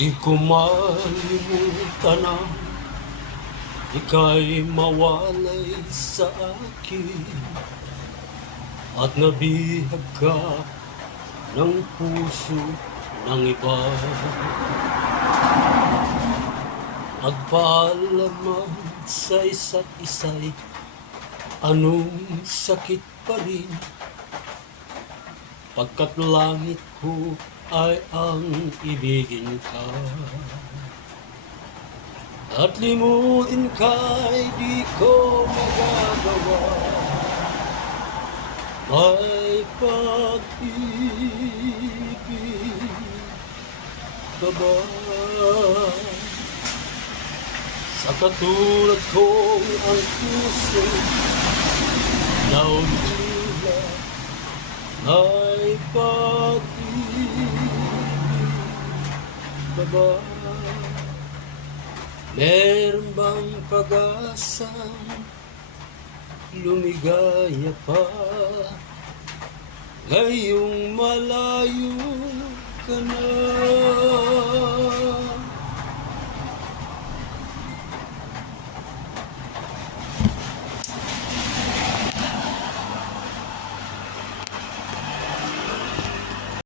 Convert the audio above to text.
Di ko malimutan na ika'y mawalay sa akin at nabihag ka ng puso ng iba. Nagpaalaman sa isa't isa'y anong sakit pa rin, pagkat langit ko ay ang ibigin ka. At limutin ka'y di ko magagawa, may pag-ibig ka ba? Sa katulad kong ang puso na umila ay pag-ibig ka ba? Meron bang pag-asang lumigaya pa ngayong malayo ka na?